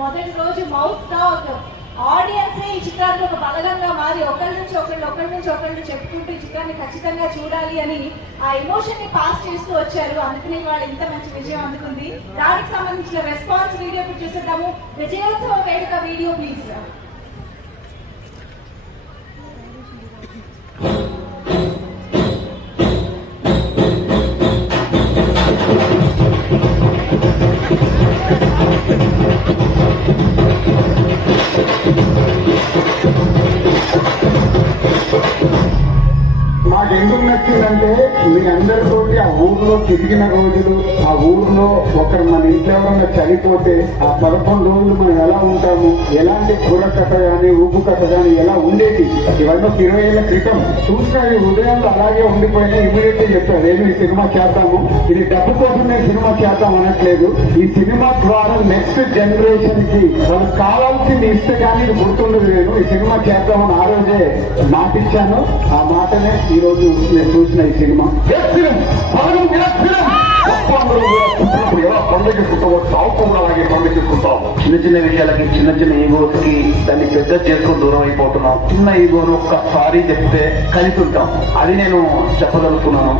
మొదటి రోజు mouth talk audience ఈ చిత్రానికి ఒక బలగంగా మారి ఒకరి నుంచి ఒకళ్ళు చెప్పుకుంటూ ఈ చిత్రాన్ని ఖచ్చితంగా చూడాలి అని ఆ ఎమోషన్ ని పాస్ చేస్తూ వచ్చారు. అందుకని వాళ్ళు ఇంత మంచి విజయం అందుకుంది. దానికి సంబంధించిన రెస్పాన్స్ వీడియో ఇప్పుడు చూసేద్దాము. విజయోత్సవ వేడుక వీడియో ప్లీజ్. నాకు ఎందుకు నచ్చిందంటే మీ అందరితోటి ఆ ఊర్లో తిరిగిన రోజులు, ఆ ఊర్లో ఒకరు మన ఇంట్లో ఎవరన్నా చనిపోతే ఆ 11 రోజులు మనం ఎలా ఉంటాము, ఎలాంటి కూర కథ కానీ ఉప్పు కథ కానీ ఎలా ఉండేది, ఇవన్నీ 20 ఏళ్ల క్రితం చూసిన ఈ ఉదయంలో అలాగే ఉండిపోయినా ఇమీడియట్ గా చెప్పారు ఏమి ఈ సినిమా చేద్దాము, ఇది డబ్బు కోసం నేను సినిమా చేద్దాం అనట్లేదు, ఈ సినిమా ద్వారా నెక్స్ట్ జనరేషన్ కి వాళ్ళకి కావాల్సింది ఇస్తే కానీ ఇది గుర్తుండదు. నేను ఈ సినిమా చేద్దామని ఆ రోజే మాటిచ్చాను. ఆ మాటనే ఈ రోజు నేను చూసిన ఈ సినిమా చిన్న చిన్న విషయాలకి చిన్న చిన్న ఈగోస్కి దాన్ని పెద్ద చేసుకుని దూరం అయిపోతున్నాం. చిన్న ఈగోను ఒక్కసారి చెప్తే కలిసి ఉంటాం. అది నేను చెప్పగలుగుతున్నాను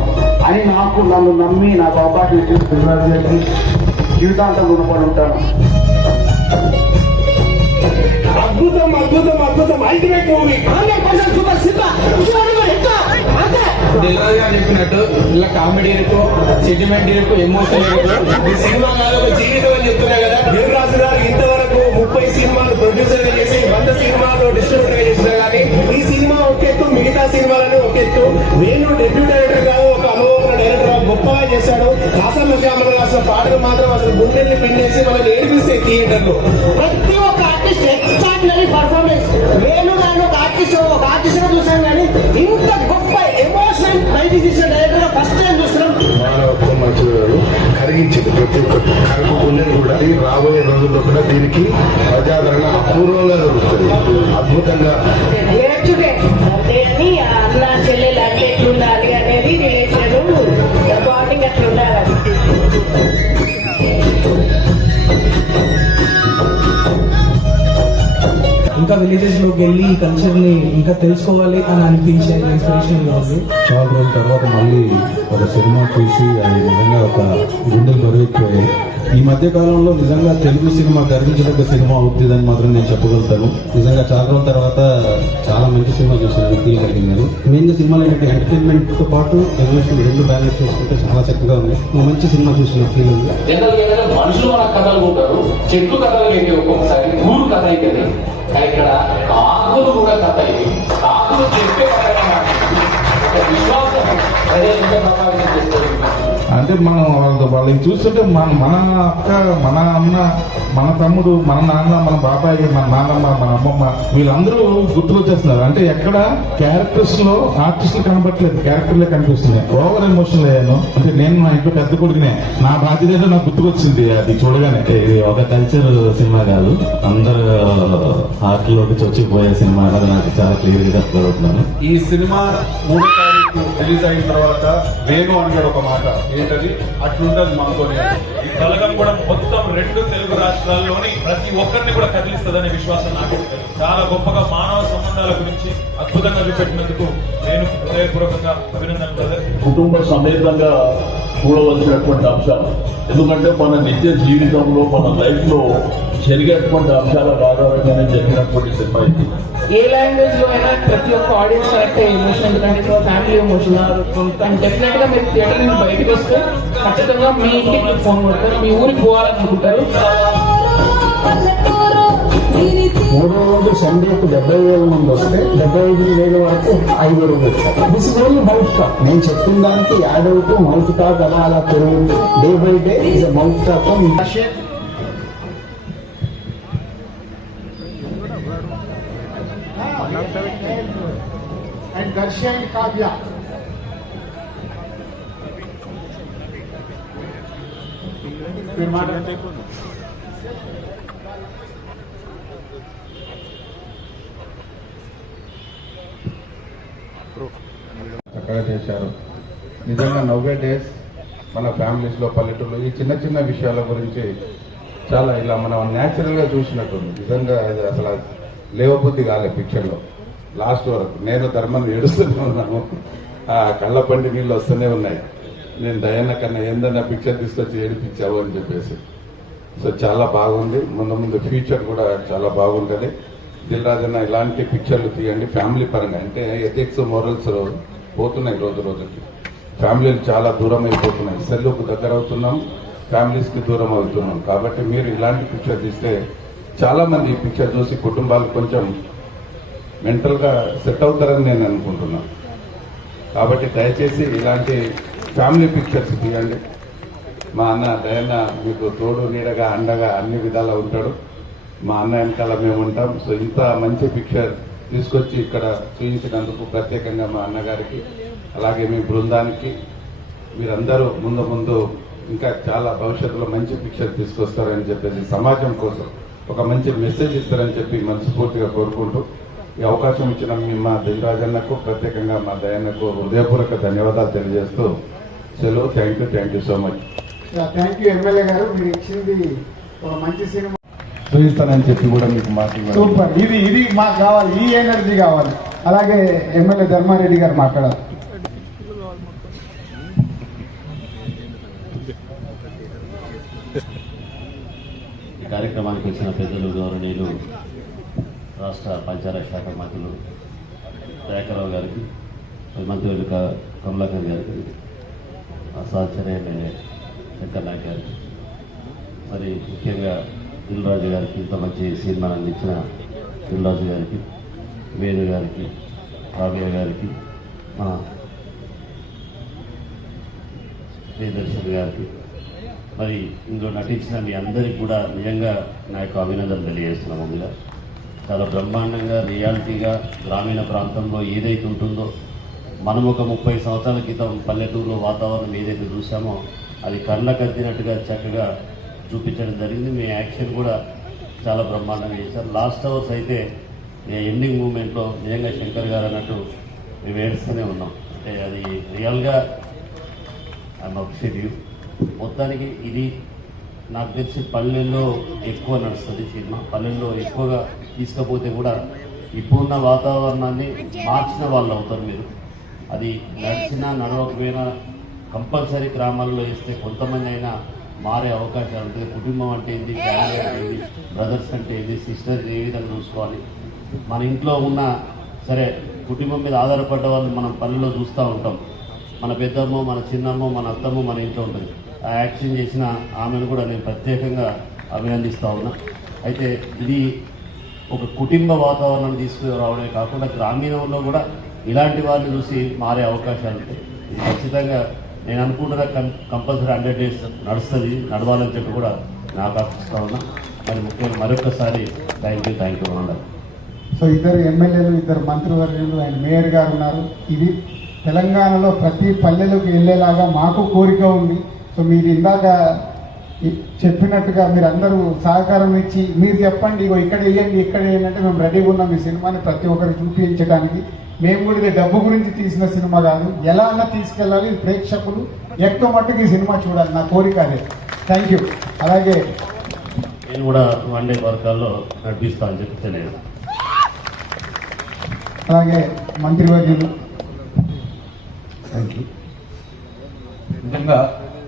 అని నన్ను నమ్మి నాకు అవకాశం ఇచ్చిన జీవితాంతం రుణపడి ఉంటాను. అద్భుతం అద్భుతం అద్భుతం అల్టిమేట్ మూవీ. చెప్పినట్టు ఇలా కామెడీ ఇరుకు, సెంటిమెంట్ ఇరుకు, ఎమోషన్ ఇరుకు, ఈ సినిమా కాదు ఒక జీవితం అని చెప్తున్నా కదా. దేవరాజు గారు ఇంతవరకు 30 సినిమాలు ప్రొడ్యూసర్ గా చేసి 100 సినిమాలు డిస్ట్రిబ్యూటర్ గా చేసినా కానీ ఈ సినిమా ఒక ఎత్తు, మిగతా సినిమాలను ఒక ఎత్తు. నేను డెబ్యూ డైరెక్టర్ కాదు, ఒక అనుభవం డైరెక్టర్ గొప్పగా చేశాడు. కాసర్ల శ్యామల రాసిన పాటలు మాత్రం అసలు గుండెల్ని పిండేసి మనల్ని ఏడిపిస్తాయి థియేటర్ లో. ప్రతి ఒక్క ఆర్టిస్ట్ ఎక్స్ట్రాడినరీ పర్ఫార్మెన్స్. నేను కానీ ఒక ఆర్టిస్ట్ గా చూసాను కానీ ఇంత గొప్ప ఎమోషన్ బయటికి తీసిన డైరెక్టర్ గా ఫస్ట్ టైం చూస్తున్నాం. మానవత్వం మంచివారు కరిగించింది ప్రతి ఒక్క కరుగుకుని కూడా రాబోయే రోజుల్లో కూడా దీనికి ప్రజాదరణ అపూర్వంగా దొరుకుతుంది. అద్భుతంగా అన్న చెల్లెలు అంటే ఎట్లుండాలి అనేది రిలేషన్ బాండింగ్ అట్లా ఉండాలి. ఇంకా విలేజెస్ లోకి వెళ్ళి ఈ కల్చర్ ని ఇంకా తెలుసుకోవాలి అని అనిపించే ఇన్స్పిరేషన్ ఉంది. చాలా రోజుల తర్వాత మళ్ళీ ఒక సినిమా చూసి అది నిజంగా ఒక గుండెలు బరువెక్కిపోయాయి. ఈ మధ్య కాలంలో నిజంగా తెలుగు సినిమా గర్వించదగ్గ సినిమా అవుతుందని మాత్రం నేను చెప్పగలుగుతాను. నిజంగా చాలా రోజుల తర్వాత చాలా మంచి సినిమా చూసాను, ఫీల్ కలిగింది. మెయిన్గా సినిమాలో ఏంటంటే ఎంటర్టైన్మెంట్ తో పాటు ఎమోషన్ రెండు బ్యాలెన్స్ చేసుకుంటే చాలా చక్కగా ఉంది. మంచి సినిమా చూసిన ఫీల్ ఉంది. మనుషులు మన కథలు ఉంటారు, చెట్లు కథలు అయితే ఒక్కొక్కసారి ఊరు కథ అయితే ఇక్కడ కాకులు కూడా కథ అయింది. కాకులు చెప్పే విశ్వాసం ప్రజలు ప్రభావితం చేస్తారు. అంటే మనం వాళ్ళని చూస్తుంటే మన అక్క, మన అన్న, మన తమ్ముడు, మన నాన్న, మన బాబాయ్, మన నాన్నమ్మ, మన అమ్మమ్మ వీళ్ళందరూ గుర్తుకొచ్చేస్తున్నారు. అంటే ఎక్కడ క్యారెక్టర్స్ లో ఆర్టిస్టులు కనబట్టలేదు, క్యారెక్టర్లే కనిపిస్తున్నాయి. ఓవర్ ఎమోషనల్ అయ్యాను. అంటే నేను మా ఇంట్లో పెద్ద కొడుకునే, నా బాధ్యత నాకు గుర్తుకొచ్చింది అది చూడగానే. ఇది ఒక కల్చర్ సినిమా కాదు, అందరు హార్ట్ లోకి చొచ్చిపోయే సినిమా అనేది నాకు చాలా క్లియర్ గా చెప్పగలుగుతున్నాను. ఈ సినిమా 3వ తారీఖు రిలీజ్ అయిన తర్వాత వేణు అన్నాడు ఒక మాట, ఏంటది అట్లుంటది మనతోనే. ఈ కలగం కూడా మొత్తం 2 తెలుగు రాష్ట్రాల్లోని ప్రతి ఒక్కరిని కూడా కదిలిస్తుందనే విశ్వాసం నాకు. చాలా గొప్పగా మానవ సంబంధాల గురించి అద్భుతంగా చూపెట్టినందుకు నేను హృదయపూర్వకంగా అభినందనలు. కుటుంబ సమేతంగా చూడవలసినటువంటి అంశాలు, ఎందుకంటే మన నిత్య జీవితంలో మన లైఫ్ లో జరిగేటువంటి అంశాల ఆధారంగానే జరిగినటువంటి సినిమా ఇది. ఏ లాంగ్వేజ్ లో అయినా ప్రతి ఒక్క ఆడియన్స్ కరెక్ట్ ఎమోషన్, ఎందుకంటే ఫ్యామిలీ ఎమోషన్. డెఫినెట్ గా మీరు థియేటర్ నుంచి బయటకు వస్తే ఖచ్చితంగా మీ ఇంటికి ఫోన్ కొడతారు, మీ ఊరికి పోవాలనుకుంటారు. 3వ రోజు సండేకు 70,000 మంది వస్తే 75,000 వరకు 5 రోజులు వచ్చారు. This is only mouth talk. నేను చెప్పిన దానికి యాడ్ అవుతూ మౌత్ టాక్ అలా పెరుగుతూ day by day is mouth talk. And Darshan Kavya. చక్కగా చేశారు. నిజంగా నవ్వే డేస్ మన ఫ్యామిలీస్లో పల్లెటూరులో ఈ చిన్న చిన్న విషయాల గురించి చాలా ఇలా మనం న్యాచురల్గా చూసినట్టుంది. నిజంగా అది అసలు లేవబుద్ధి కాలే పిక్చర్లో లాస్ట్ వరకు. నేను ధర్మాన్ని ఏడుస్తూనే ఉన్నాను, ఆ కళ్ళ పండి నీళ్ళు వస్తూనే ఉన్నాయి. నేను దయన్న కన్నా ఏందన్నా పిక్చర్ తీసుకొచ్చి ఏడిపించావు అని చెప్పేసి. సో చాలా బాగుంది. ముందు ఫ్యూచర్ కూడా చాలా బాగుంటుంది. దిల్ రాజన్న ఇలాంటి పిక్చర్లు తీయండి ఫ్యామిలీ పరంగా. అంటే ఎథిక్స్ మోరల్స్ పోతున్నాయి రోజు రోజుకి. ఫ్యామిలీలు చాలా దూరం అయిపోతున్నాయి. సెల్లుకు దగ్గర అవుతున్నాం, ఫ్యామిలీస్కి దూరం అవుతున్నాం. కాబట్టి మీరు ఇలాంటి పిక్చర్ తీస్తే చాలా మంది ఈ పిక్చర్ చూసి కుటుంబాలు కొంచెం మెంటల్గా సెట్ అవుతారని నేను అనుకుంటున్నాను. కాబట్టి దయచేసి ఇలాంటి ఫ్యామిలీ పిక్చర్స్ తీయండి. మా అన్న దయన్న మీకు తోడు నీడగా అండగా అన్ని విధాలా ఉంటాడు. మా అన్న వెనకాల మేము ఉంటాం. సో ఇంత మంచి పిక్చర్ తీసుకొచ్చి ఇక్కడ చూపించినందుకు ప్రత్యేకంగా మా అన్నగారికి అలాగే మీ బృందానికి, మీరందరూ ముందు ఇంకా చాలా భవిష్యత్తులో మంచి పిక్చర్ తీసుకొస్తారని చెప్పేసి సమాజం కోసం ఒక మంచి మెసేజ్ ఇస్తారని చెప్పి మనస్ఫూర్తిగా కోరుకుంటూ ఈ అవకాశం ఇచ్చిన మా దిల్ రాజన్నకు ప్రత్యేకంగా మా దయన్నకు హృదయపూర్వక ధన్యవాదాలు తెలియజేస్తూ సెలవు. Thank you so much. Thank you MLA గారు. మీరు ఇచ్చింది ఒక మంచి సినిమా చూపిస్తానని చెప్పి కూడా మీకు మాట సూపర్. ఇది మాకు కావాలి, ఈ ఎనర్జీ కావాలి. అలాగే ఎమ్మెల్యే ధర్మారెడ్డి గారు మాట్లాడారు. ఈ కార్యక్రమానికి వచ్చిన పెద్దలు, గౌరవనీయులు రాష్ట్ర పంచాయతీ శాఖ మంత్రులు దయాకర్రావు గారికి, మంత్రులు కమలాకర్ గారికి, సహచర్య శంకర్ నాయక్ గారికి, మరి ముఖ్యంగా దిల్ రాజు గారికి, ఇంత మంచి సినిమాను అందించిన దిల్ రాజు గారికి, వేణు గారికి, కావ్య గారికి, మా ప్రియదర్శన్ గారికి, మరి ఇందులో నటించిన మీ అందరికీ కూడా నిజంగా నా యొక్క అభినందనలు తెలియజేస్తున్నాను. ముందుగా చాలా బ్రహ్మాండంగా రియాలిటీగా గ్రామీణ ప్రాంతంలో ఏదైతే ఉంటుందో, మనం ఒక 30 సంవత్సరాల క్రితం పల్లెటూరులో వాతావరణం ఏదైతే చూసామో అది కళ్ళకద్దినట్టుగా చక్కగా చూపించడం జరిగింది. మీ యాక్షన్ కూడా చాలా బ్రహ్మాండంగా చేశారు. లాస్ట్ అవర్స్ అయితే ఎండింగ్ మూమెంట్లో నిజంగా శంకర్ గారు అన్నట్టు మేము ఏడుస్తూనే ఉన్నాం. అంటే అది రియల్గా ఐఎమ్ అప్రిషియేట్ యూ. మొత్తానికి ఇది నాకు తెలిసి పల్లెల్లో ఎక్కువ నడుస్తుంది సినిమా. పల్లెల్లో ఎక్కువగా తీసుకపోతే కూడా ఇప్పుడున్న వాతావరణాన్ని మార్చిన వాళ్ళు అవుతారు మీరు. అది నడిచినా నడవకపోయినా కంపల్సరీ గ్రామాల్లో ఇస్తే కొంతమంది అయినా మారే అవకాశాలు ఉంటుంది. కుటుంబం అంటే ఏంటి, ఫ్యామిలీ అంటే ఏంటి, బ్రదర్స్ అంటే ఏంటి, సిస్టర్స్ ఏ విధంగా చూసుకోవాలి. మన ఇంట్లో ఉన్న సరే కుటుంబం మీద ఆధారపడ్డ వాళ్ళు మనం పల్లెల్లో చూస్తూ ఉంటాం. మన పెద్దమ్మో, మన చిన్నమ్మో, మన అత్తమ్మో మన ఇంట్లో ఉంటుంది. ఆ యాక్షన్ చేసిన ఆమెను కూడా నేను ప్రత్యేకంగా అభినందిస్తూ ఉన్నా. అయితే ఇది ఒక కుటుంబ వాతావరణం తీసుకురావడమే కాకుండా గ్రామీణంలో కూడా ఇలాంటి వాళ్ళని చూసి మారే అవకాశాలు ఉంటాయి. ఇది ఖచ్చితంగా నేను అనుకుంటున్నా కంపల్సరీ 100 days నడుస్తుంది, నడవాలని చెప్పి కూడా నాకు ఆశిస్తూ ఉన్నా. మరి ముఖ్యంగా మరొకసారి థ్యాంక్ యూ అన్నారు. సో ఇద్దరు ఎమ్మెల్యేలు, ఇద్దరు మంత్రివర్యులు, ఆయన మేయర్ గారు ఉన్నారు. ఇది తెలంగాణలో ప్రతి పల్లెలకు వెళ్ళేలాగా మాకు కోరిక ఉంది. సో మీరు ఇందాక చెప్పినట్టుగా మీరు అందరూ సహకారం ఇచ్చి మీరు చెప్పండి, ఇగో ఇక్కడ వేయండి, ఇక్కడ వేయండి అంటే మేము రెడీగా ఉన్నాం ఈ సినిమాని ప్రతి ఒక్కరికి చూపించడానికి. మేము కూడా ఇది డబ్బు గురించి తీసిన సినిమా కాదు, ఎలా అన్నా తీసుకెళ్ళాలి, ప్రేక్షకులు ఎక్కువ మట్టుకు ఈ సినిమా చూడాలి, నా కోరిక అదే. Thank you. అలాగే నేను కూడా 1 day వర్గాల్లో నడిపిస్తా అని చెప్పి తెలియదు. అలాగే మంత్రివర్యులు. Thank you. నిజంగా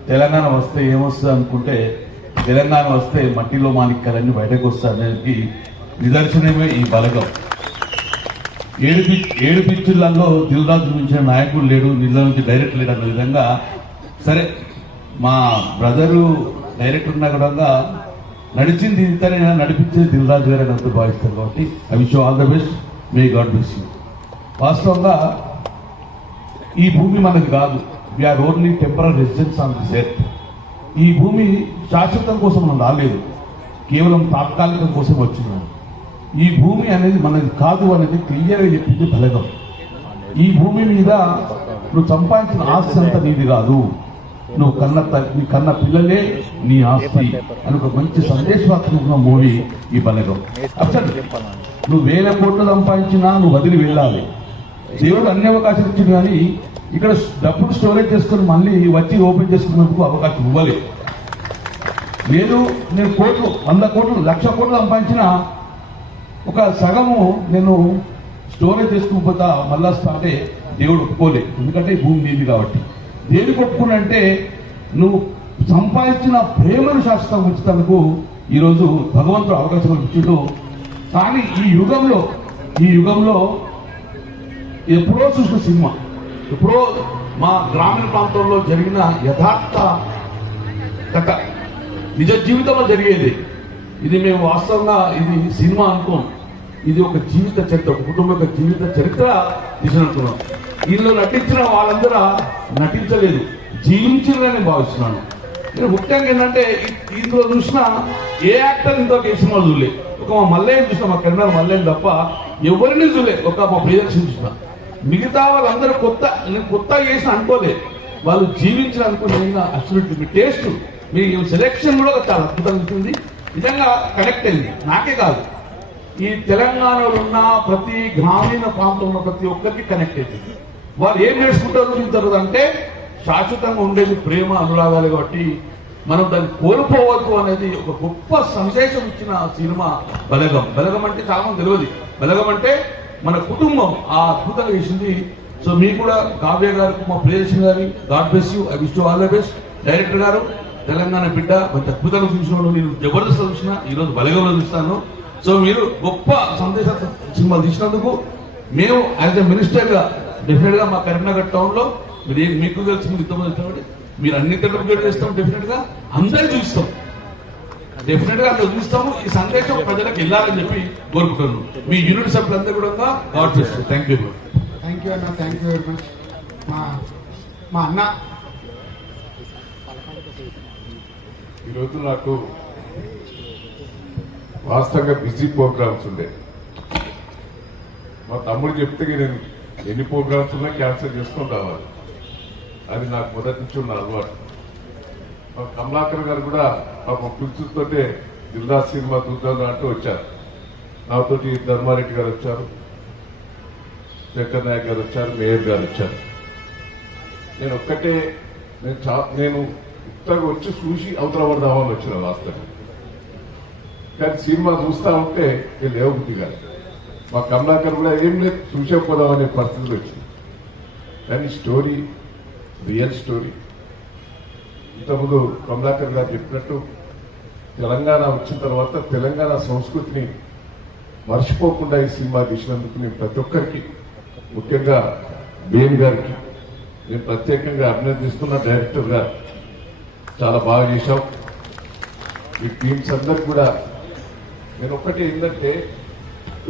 తెలంగాణ వస్తే ఏమొస్తుంది అనుకుంటే, తెలంగాణ వస్తే మట్టిలో మాణిక్యాలన్నీ బయటకు వస్తాయనేది నిదర్శనమే ఈ బలగం. ఏడు పిక్చర్లలో దిల్ రాజు మించిన నాయకుడు లేడు, నిల్ల నుంచి డైరెక్టర్ లేడు అన్న విధంగా. సరే మా బ్రదరు డైరెక్టర్ ఉన్నా కూడా నడిచింది ఇంతనే, నడిపించేది దిల్ రాజు గారు అని అందరూ భావిస్తారు. కాబట్టి I wish all the best, may God bless you. వాస్తవంగా ఈ భూమి మనది కాదు, we are only temporary residence on this earth. ఈ భూమి శాశ్వతం కోసం మనం రాలేదు, కేవలం తాత్కాలికం కోసం వచ్చినాం. ఈ భూమి అనేది మనది కాదు అనేది క్లియర్గా చెప్పింది బలగం. ఈ భూమి మీద నువ్వు సంపాదించిన ఆస్తి అంతా నీది కాదు, నువ్వు కన్న పిల్లలే నీ ఆస్తి అని ఒక మంచి సందేశవాత్మక మూవీ ఈ బలగం. అసలు నువ్వు 1000 కోట్లు సంపాదించినా నువ్వు వదిలి వెళ్ళాలి. దేవుడు అన్ని అవకాశాలు ఇచ్చింది, కానీ ఇక్కడ డబ్బులు స్టోరేజ్ చేసుకుని మళ్ళీ వచ్చి ఓపెన్ చేసుకునేందుకు అవకాశం ఇవ్వలేదు. లేదు నేను కోట్లు 100 కోట్లు 1,00,000 కోట్లు సంపాదించిన ఒక సగము నేను స్టోరేజ్ చేసుకుపోతా మళ్ళా అంటే దేవుడు ఒప్పుకోలే. ఎందుకంటే భూమి నీది కాబట్టి. దేనికి ఒప్పుకున్నంటే నువ్వు సంపాదించిన ప్రేమను శాశ్వతం ఉంచుతానికి ఈరోజు భగవంతుడు అవకాశం ఇచ్చిండు. కానీ ఈ యుగంలో ఎప్పుడో చూసిన సినిమా, ఎప్పుడో మా గ్రామీణ ప్రాంతంలో జరిగిన యథార్థ కథ, నిజ జీవితంలో జరిగేది. ఇది మేము వాస్తవంగా ఇది సినిమా అనుకోం, ఇది ఒక జీవిత చరిత్ర, ఒక కుటుంబం యొక్క జీవిత చరిత్ర తీసినట్టున్నాం. ఇందులో నటించిన వాళ్ళందరూ నటించలేదు, జీవించారని భావిస్తున్నాను. నేను ముఖ్యంగా ఏంటంటే ఇందులో చూసిన ఏ యాక్టర్ ఇంత ఏ సినిమా చూడలే. ఒక మా మల్లయ్యని చూసిన, మా కరీంనగర్ మల్లయ్యని తప్ప ఎవరిని చూడలే. ఒక మా ప్రియదర్శిని చూసిన. మిగతా వాళ్ళందరూ నేను కొత్తగా చేసిన అనుకోలే, వాళ్ళు జీవించిన అనుకున్న అసలు మీ టేస్ట్, మీ సెలెక్షన్ కూడా చాలా అద్భుతంగా ఉంటుంది. నిజంగా కనెక్ట్ అయింది. నాకే కాదు, ఈ తెలంగాణలో ఉన్న ప్రతి గ్రామీణ ప్రాంతంలో ప్రతి ఒక్కరికి కనెక్ట్ అవుతుంది. వాళ్ళు ఏం నేర్చుకుంటారు అంటే శాశ్వతంగా ఉండేది ప్రేమ, అనురాగాలు. కాబట్టి మనం దాన్ని కోల్పోవద్దు అనేది ఒక గొప్ప సందేశం ఇచ్చిన సినిమా బలగం. బలగం అంటే చాలా మంది తెలియదు. బలగం అంటే మన కుటుంబం ఆ అద్భుతంగా చేసింది. సో మీకు కూడా కావ్య గారికి, మా ప్రియదర్శిని గారి, God bless you, I wish you all the best. Director గారు తెలంగాణ బిడ్డ, మంచి అద్భుతంగా చూసిన నేను జబర్దస్త్ చూసిన, ఈరోజు బలగంలో చూస్తాను. సో మీరు గొప్ప సందేశ సినిమాలు తీసినందుకు మేము యాజ్ ఎ మినిస్టర్గా డెఫినెట్ గా మా కరీంనగర్ టౌన్ లో మీరు మీకు తెలిసి మీరు ఇంతమంది మీరు అన్ని కంట్రిబ్యూట్ చేస్తాం. డెఫినెట్ గా అందరూ చూస్తాం, డెఫినెట్ గా అందరూ చూస్తాము. ఈ సందేశం ప్రజలకు వెళ్ళాలని చెప్పి కోరుకుంటున్నాను. మీ యూనిట్ సభ్యులందరూ కూడా God bless you. Thank you అన్న, థ్యాంక్ యూ వెరీ మచ్. మా అన్న ఈరోజు నాకు వాస్తవంగా బిజీ ప్రోగ్రామ్స్ ఉండే. మా తమ్ముడు చెప్తే నేను ఎన్ని ప్రోగ్రామ్స్ ఉన్నా క్యాన్సిల్ చేసుకొని రావాలి. అది నాకు మొదటి నుంచి ఉన్న అలవాటు. మా కమలాకర్ గారు కూడా పాపం పిలుచుతోటే దిల్రాజ్ సినిమా చూద్దాం అంటూ వచ్చారు. నాతోటి ధర్మారెడ్డి గారు వచ్చారు, శంకర్ నాయక్ గారు వచ్చారు, మేయర్ గారు వచ్చారు. నేను ఒక్కటే నేను ఇద్దరు వచ్చి చూసి అవతల పడదామని వచ్చిన వాస్తవం. కానీ సినిమా చూస్తా ఉంటే లేవబుద్ధి కాదు. మా కమలాకర్ కూడా ఏం లేదు చూసేపోదామనే పరిస్థితి వచ్చింది. కానీ స్టోరీ రియల్ స్టోరీ. ఇంతకుముందు కమలాకర్ గారు చెప్పినట్టు తెలంగాణ వచ్చిన తర్వాత తెలంగాణ సంస్కృతిని మర్చిపోకుండా ఈ సినిమా తీసినందుకు నేను ప్రతి ఒక్కరికి, ముఖ్యంగా బిఎన్ గారికి నేను ప్రత్యేకంగా అభినందిస్తున్న. డైరెక్టర్ గారు చాలా బాగా చేశాం. ఈ టీమ్స్ అందరికి కూడా నేను ఒక్కటి ఏంటంటే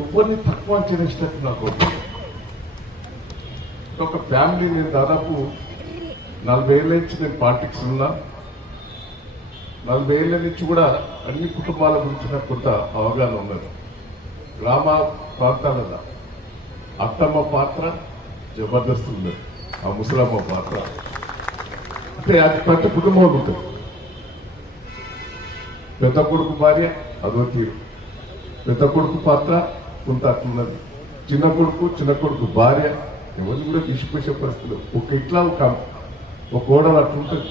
ఎవరిని తక్కువ అంచనేసినట్టు నాకు ఒక ఫ్యామిలీ. నేను దాదాపు 40 ఏళ్ళ నుంచి నేను పాలిటిక్స్ ఉన్నా. 40 ఏళ్ళ నుంచి కూడా అన్ని కుటుంబాల గురించి నాకు కొంత అవగాహన ఉన్నది. గ్రామ ప్రాంతాలలో అత్తమ్మ పాత్ర జబర్దస్త్ ఉన్నది, ఆ ముసలమ్మ పాత్ర అంటే అది ప్రతి కుటుంబంలో ఉంటుంది. పెద్ద కొడుకు భార్య అదో తీరు, పెద్ద కొడుకు పాత్ర కొంత అట్లున్నది, చిన్న కొడుకు భార్య ఎవరిని కూడా తీసిపోసే పరిస్థితులు. ఒక ఇట్లా ఒక కోడలు అట్లుంటుంది,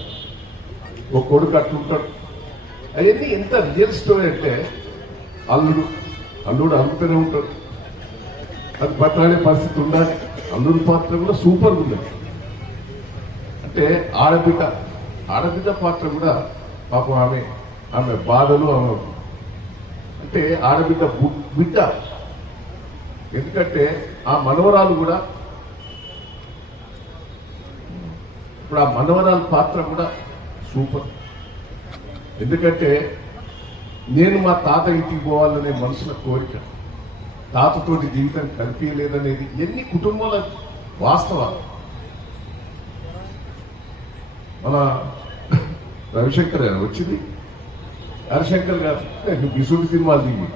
ఒక కొడుకు అట్లుంటాడు. అవన్నీ ఎంత రియల్ స్టోరీ అంటే అల్లుడు అల్లుతూనే ఉంటాడు, అది పట్టాడే పరిస్థితి ఉండాలి. అల్లుడి పాత్ర కూడా సూపర్గా ఉన్నది. అంటే ఆడబిడ్డ పాత్ర కూడా పాపం ఆమె బాధలు, ఆమె అంటే ఆడబిడ్డ బిడ్డ. ఎందుకంటే ఆ మనవరాలు కూడా, ఇప్పుడు ఆ మనవరాలు పాత్ర కూడా సూపర్. ఎందుకంటే నేను మా తాత ఇంటికి పోవాలనే మనసుల కోరిక, తాతతోటి జీవితం కనిపించలేదనేది ఎన్ని కుటుంబాల వాస్తవాలు. మన రవిశంకర్ గారు వచ్చింది, హరిశంకర్ గారు ఇసుడి సినిమాలు దిగి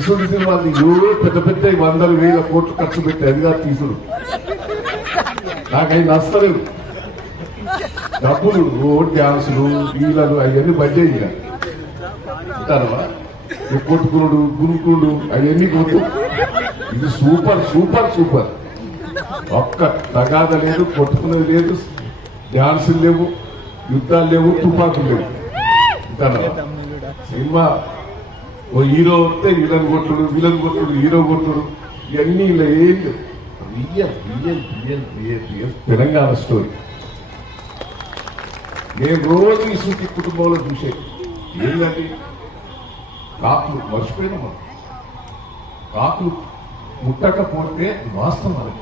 ఇసుడి సినిమాలు దిగి పెద్ద పెద్ద 100,000 కోట్లు ఖర్చు పెట్టి అదిగా తీసుడు. నాకై నచ్చలేదు. డబ్బులు రోడ్ డ్యాన్సులు వీళ్ళను అవన్నీ బడ్జెట్ తర్వాత కొట్టుకునుడు గురుకుడు అవన్నీ కొట్టు. ఇది సూపర్ సూపర్ సూపర్. ఒక్క తగాద లేదు, కొట్టుకునేది లేదు, డ్యాన్సులు లేవు. యుద్ధాలు లేవు, తుపాకులు లేవు. సినిమా ఓ హీరో వస్తే విలన్ కొట్టుడు హీరో కొట్టుడు ఇవన్నీ లేదు. Real real real real real Telangana story. నేను రోజు ఈ సూటి కుటుంబంలో చూసేది ఏంటంటే కాకులు మర్చిపోయినా మనం కాకులు ముట్టకపోతే వాస్తవం అది.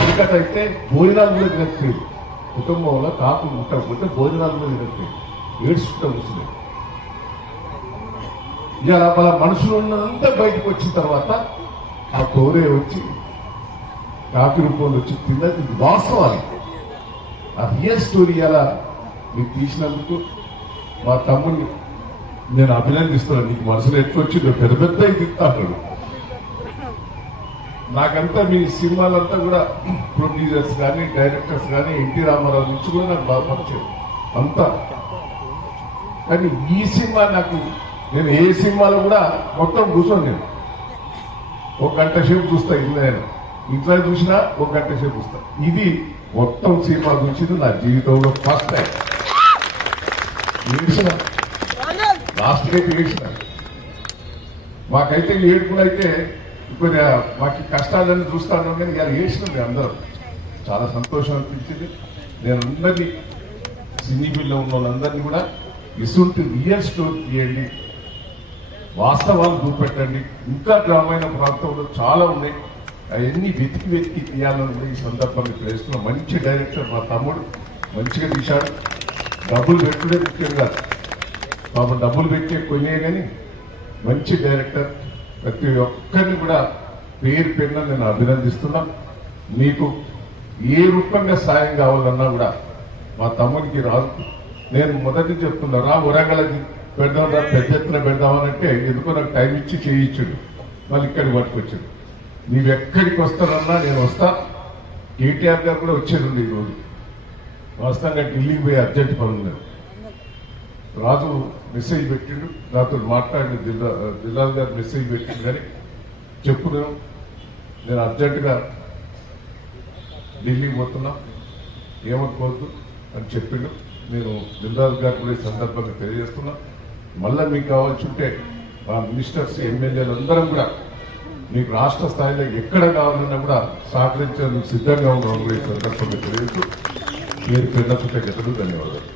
ఎందుకంటే భోజనాలు కూడా తినట్లేదు. కుటుంబంలో కాకులు ముట్టకపోతే భోజనాలు కూడా తినట్లేదు. ఏడ్చుకుంటూ వస్తున్నాయి. ఇలా మన మనుషులు ఉన్నదంతా బయటకు వచ్చిన తర్వాత ఆ కోరే వచ్చి కాకి రూపంలో వచ్చి తిన్నది వాస్తవాలు. ఆ రియల్ స్టోరీ అలా మీరు తీసినందుకు మా తమ్ముడిని నేను అభినందిస్తున్నాను. నీకు మనసులో ఎట్లొచ్చిందో పెద్ద పెద్ద తింటాడు. నాకంతా మీ సినిమాలంతా కూడా ప్రొడ్యూసర్స్ కానీ డైరెక్టర్స్ కానీ ఎన్టీ రామారావు నుంచి కూడా నాకు బాగా పరిచయం అంతా. కానీ ఈ సినిమా నేను ఏ సినిమాలో కూడా మొత్తం కూర్చొని నేను 1 గంట సేపు చూస్తా. ఇంట్లో చూసినా 1 గంట సేపు చూస్తా. ఇది మొత్తం సినిమా చూసింది నా జీవితంలో ఫస్ట్ టైం. ఏడ్చిన లాస్ట్ అయితే ఏడ్చిన. మాకైతే ఏడుపులైతే ఇప్పుడు మాకు కష్టాలన్నీ చూస్తాను కానీ ఇలా ఏడ్చినాం అందరూ. చాలా సంతోషం అనిపించింది. నేను అందరినీ సినీ బిల్లో ఉన్న వాళ్ళందరినీ కూడా ఇసుంటి రియల్ స్టోరీ తీయండి, వాస్తవాలు చూపెట్టండి. ఇంకా గ్రామీణ ప్రాంతంలో చాలా ఉన్నాయి, అవన్నీ వెతికి తీయాలని ఈ సందర్భాన్ని చేస్తున్న మంచి డైరెక్టర్ మా తమ్ముడు మంచిగా తీశాడు. డబ్బులు పెట్టుడే ముఖ్యంగా పాపం డబ్బులు పెట్టే కొనే కానీ మంచి డైరెక్టర్. ప్రతి ఒక్కరిని కూడా పేరు పెన్న నేను అభినందిస్తున్నా. మీకు ఏ రూపంగా సాయం కావాలన్నా కూడా మా తమ్ముడికి రాదు. నేను మొదటి చెప్తున్నా, వరంగల్కి పెడదాం, పెద్ద ఎత్తున పెడదామనంటే ఎందుకో నాకు టైం ఇచ్చి చేయించుడు. మళ్ళీ ఇక్కడికి పట్టుకొచ్చాడు. నీవు ఎక్కడికి వస్తానన్నా నేను వస్తా. కేటీఆర్ గారు కూడా వచ్చేది ఈరోజు. వాస్తవంగా ఢిల్లీకి పోయి అర్జెంట్ పనులు. రాజు మెసేజ్ పెట్టిండు, నాతో మాట్లాడిన దిల్లాల్ గారు మెసేజ్ పెట్టిండు కానీ చెప్పున్నాను నేను అర్జెంటుగా ఢిల్లీకి పోతున్నా, ఏమనుకోవద్దు అని చెప్పిండు. నేను దిల్లాల్ గారు కూడా ఈ సందర్భంగా తెలియజేస్తున్నా. మళ్ళీ మీకు కావాల్సి ఉంటే మా మినిస్టర్స్ ఎమ్మెల్యేలు అందరం కూడా మీకు రాష్ట్ర స్థాయిలో ఎక్కడ కావాలన్నా కూడా సహకరించేందుకు సిద్ధంగా ఉన్నాం కూడా ఈ సందర్భంగా తెలియజేస్తూ మీరు కృతజ్ఞతలు, ధన్యవాదాలు.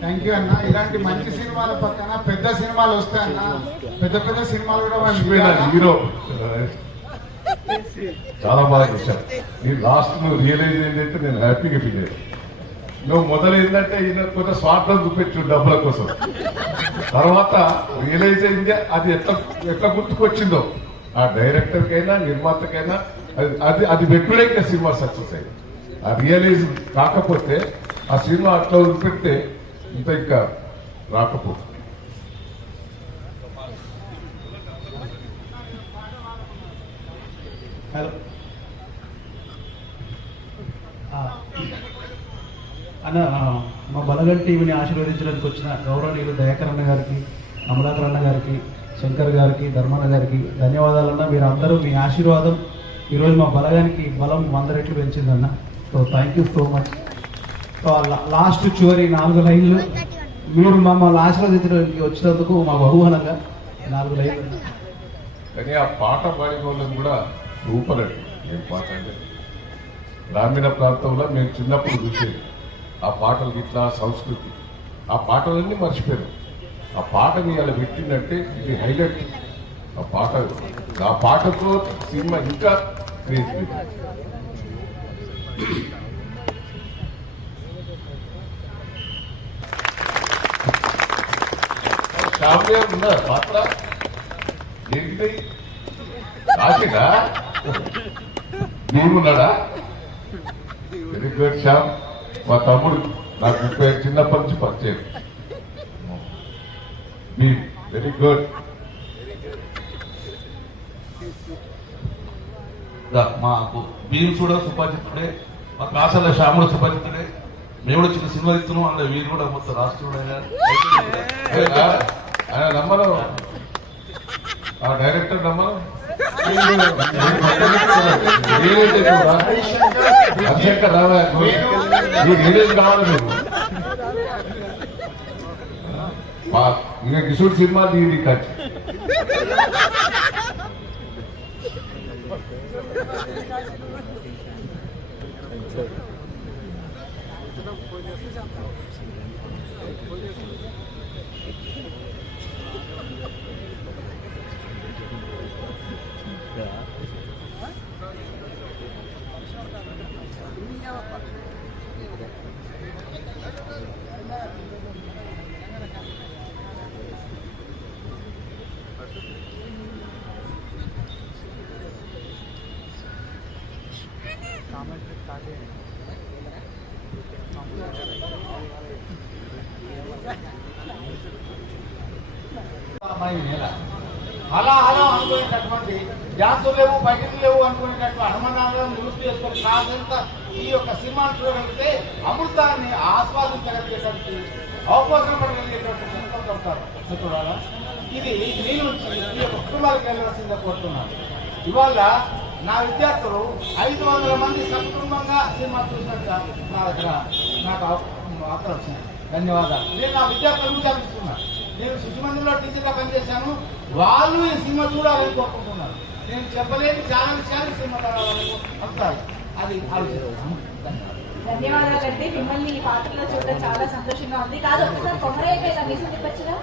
థ్యాంక్ యూ అన్న. ఇలాంటి మంచి సినిమాల పక్కన పెద్ద సినిమాలు వస్తాయన్న. పెద్ద సినిమాలు కూడా హీరో చాలా బాగా చేశారు. ఈ లాస్ట్ నువ్వు రియలైజ్ ఏంటంటే నేను హ్యాపీగా ఫీల్ అయ్యాను. నువ్వు మొదలు ఏంటంటే ఈయన కొంత స్వార్థం చూపించు డబ్బుల కోసం. తర్వాత రియలైజ్ అయింది అది ఎట్లా గుర్తుకొచ్చిందో ఆ డైరెక్టర్కైనా నిర్మాతకైనా అది పెట్టుడే ఇంకా సినిమా సక్సెస్ అయింది. ఆ రియలైజ్ కాకపోతే ఆ సినిమా అట్లా వదిలిపెడితే ఇంత ఇంకా రాకపోతే. హలో అన్న, మా బలగం టీవీని ఆశీర్వదించడానికి వచ్చిన గౌరవనీయులు దయాకర్ అన్న గారికి, అమలాకర్ అన్న గారికి, శంకర్ గారికి, ధర్మన్న గారికి ధన్యవాదాలన్న. మీరు అందరూ మీ ఆశీర్వాదం ఈరోజు మా బలగానికి బలం 100 రెట్లు పెంచిందన్న. So thank you so much. So last చివరి 4 లైన్లు మీరు మమ్మల్ని ఆశీర్వదించడానికి వచ్చినందుకు మా బహుమానంగా 4 లైన్లు. కానీ ఆ పాట పాడిన వాళ్ళని కూడా సూపర్ అండి. ఏం పాట అంటే గ్రామీణ ప్రాంతంలో మేము చిన్నప్పుడు చూసేది ఆ పాటలు ఇట్లా సంస్కృతి, ఆ పాటలన్నీ మర్చిపోయారు. ఆ పాటని అలా పెట్టిందంటే ఇది హైలైట్. ఆ పాటతో సినిమా ఇంకా క్రియేట్. ఫ్యామిలీ ఉందా పాత్ర ఏంటి రాసిడా నేనున్నాడా? Very good Shyam. మా తమ్ముడు నాకు 35 చిన్నప్పటి నుంచి పరిచయం. మీ వెరీ గుడ్. మాకు వీరు కూడా సుపరిచితుడే, మా కాసాల శ్యాముడు సుపరిచితుడే. మేము కూడా చిన్న సినిమా ఇస్తున్నాం. అందులో వీరు కూడా మొత్తం రాష్ట్రంలో ఆయన నమ్మను, ఆ డైరెక్టర్ నమ్మను. రావా మీకు హీరోయిన్ కావాలి మీకు ఇంకా కిషోర్ సినిమా దీని కట్ అలా అనుకునేటటువంటి గ్యాసులు లేవు, బయటకు లేవు అనుకునేటటువంటి అనుమానాలను యూజ్ చేసుకొని కాదంతా ఈ యొక్క సినిమాను చూడగలిగితే అమృతాన్ని ఆస్వాదించగలిగేటువంటి అవకాశం పడగలిగేటువంటి సినిమాలు దొరుకుతారు చూడాలా. ఇది మీ నుంచి ఈ యొక్క కుటుంబాలకు వెళ్ళవలసిందే కోరుతున్నాను. ఇవాళ నా విద్యార్థులు 500 మంది సకుటుంబంగా సినిమా చూసినట్టుగా నా దగ్గర నాకు వార్తలు వచ్చినాయి. ధన్యవాదాలు. నేను నా విద్యార్థుల గురించి ఆలోచిస్తున్నాను. నేను శిశుమందిలో టీచర్గా పనిచేశాను. వాళ్ళు ఈ సినిమా చూడాలని కోరుకుంటున్నారు. నేను చెప్పలేని చాలా విషయాలు సినిమా చూడాలని అంటారు. అది ఆలోచిస్తున్నాను. ధన్యవాదాలండి. మిమ్మల్ని ఈ పాత్రలో చూడడం చాలా సంతోషంగా ఉంది. కాదు ఒకసారి కొమరైపోయినా మీసం తిప్పచ్చుగా.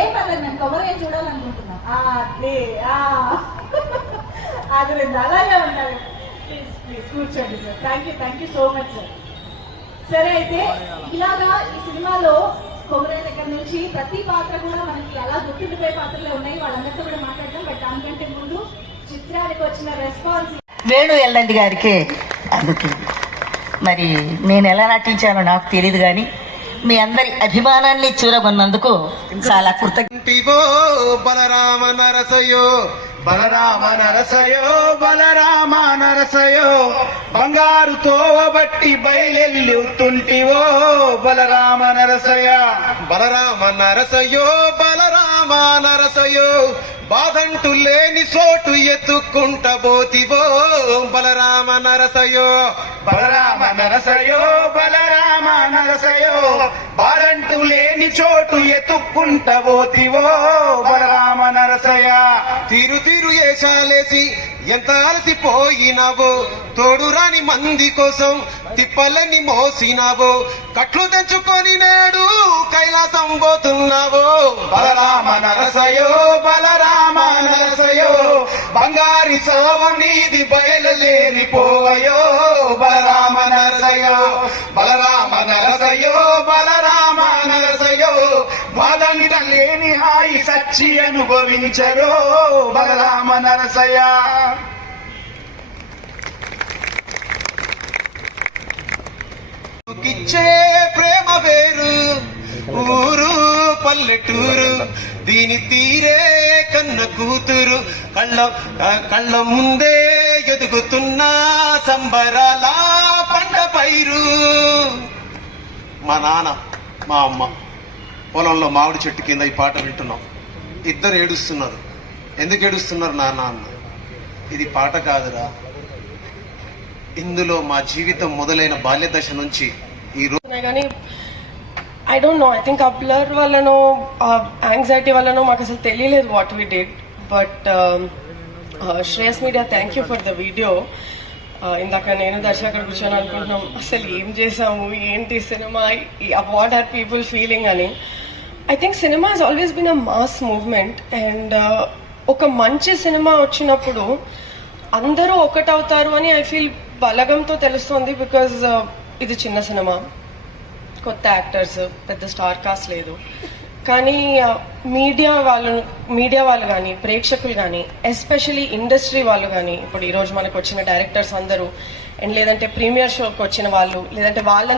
ఏం పర్లేదు, నేను కొమరయ్య చూడాలనుకుంటున్నా. అది రెండు అలాగే ఉండాలి. ప్లీజ్ కూర్చోండి sir. Thank you so much sir. సరే, అయితే ఇలాగా ఈ సినిమాలో కొమరయ్య దగ్గర నుంచి ప్రతి పాత్ర కూడా మనకి అలా గుర్తుండిపోయే పాత్రలే ఉన్నాయి. వాళ్ళందరితో కూడా మాట్లాడదాం. బట్ దానికంటే ముందు చిత్రానికి వచ్చిన రెస్పాన్స్ వేణు ఎల్లండి గారికి అందుతుంది. మరి నేను ఎలా నటించానో నాకు తెలియదు, కానీ మీ అందరి అభిమానాన్ని చూరగొన్నందుకు చాలా కృతజ్ఞత. బలరామ నరసయో బలరామ నరసయో బలరామ నరసయో బంగారు తోవబట్టి బయలెల్లుతుంటివో బలరామ నరసయ బలరామ నరసయో బలరామ నరసయో బాధంటూ లేని చోటు ఎత్తుకుంట పోతివో బలరామ నరసయో బలరామ నరసయో బలరామ నరసయో బాధంటూ లేని చోటు ఎత్తుకుంట పోతివో బలరామ నరసయ తీరు తీరు ఏషాలేసి ఎంత అలసిపోయినావో తోడు రాని మంది కోసం తిప్పలని మోసినావో కట్లు తెంచుకొని నేడు కైలాసం పోతున్నావో బలరామ నరసయో బలరామ నరసయో బంగారి సావ నీది బయలులేరిపోవయో బలరామ నరసయో బలరామ నరసయో బలరామ నరసయో బాధంట లేని హాయి సచ్చి అనుభవించరో బలరామ నరసయ కిచ్చే ప్రేమ వేరు ఊరు పల్లెటూరు దీని తీరే కన్న కూతురు కళ్ళ ముందే ఎదుగుతున్న సంబరాల పంట పైరు. మా నాన్న మా అమ్మ పొలంలో మామిడి చెట్టు కింద ఈ పాట వింటున్నాం. ఇద్దరు ఏడుస్తున్నారు. ఎందుకు ఏడుస్తున్నారు నాన్న అన్న? ఇది పాట కాదురా, ఇందులో మా జీవితం మొదలైన బాల్య దశ నుంచి ఈ రోజు కానీ I don't know, I think ఆ బ్లర్ వల్లనో ఆ యాంగ్జైటీ వల్లనో మాకు అసలు తెలియలేదు what we did. But Shreyas media thank you for the video. ఇందాక నేను దర్శకుడు కూర్చొని అనుకుంటున్నాం అసలు ఏం చేసాము, ఏంటి cinema, what are people feeling అని. I think cinema has always been a mass movement. And ఒక మంచి సినిమా వచ్చినప్పుడు అందరూ ఒకటవుతారు అని ఐ ఫీల్ బలగంతో తెలుస్తుంది. బికాజ్ ఇది చిన్న సినిమా, కొత్త యాక్టర్స్, పెద్ద స్టార్ కాస్ట్ లేదు. కానీ మీడియా వాళ్ళు కానీ, ప్రేక్షకులు కానీ, ఎస్పెషలీ ఇండస్ట్రీ వాళ్ళు కానీ, ఇప్పుడు ఈరోజు మనకు వచ్చిన డైరెక్టర్స్ అందరూ, అండ్ లేదంటే ప్రీమియర్ షోకి వచ్చిన వాళ్ళు, లేదంటే వాళ్ళని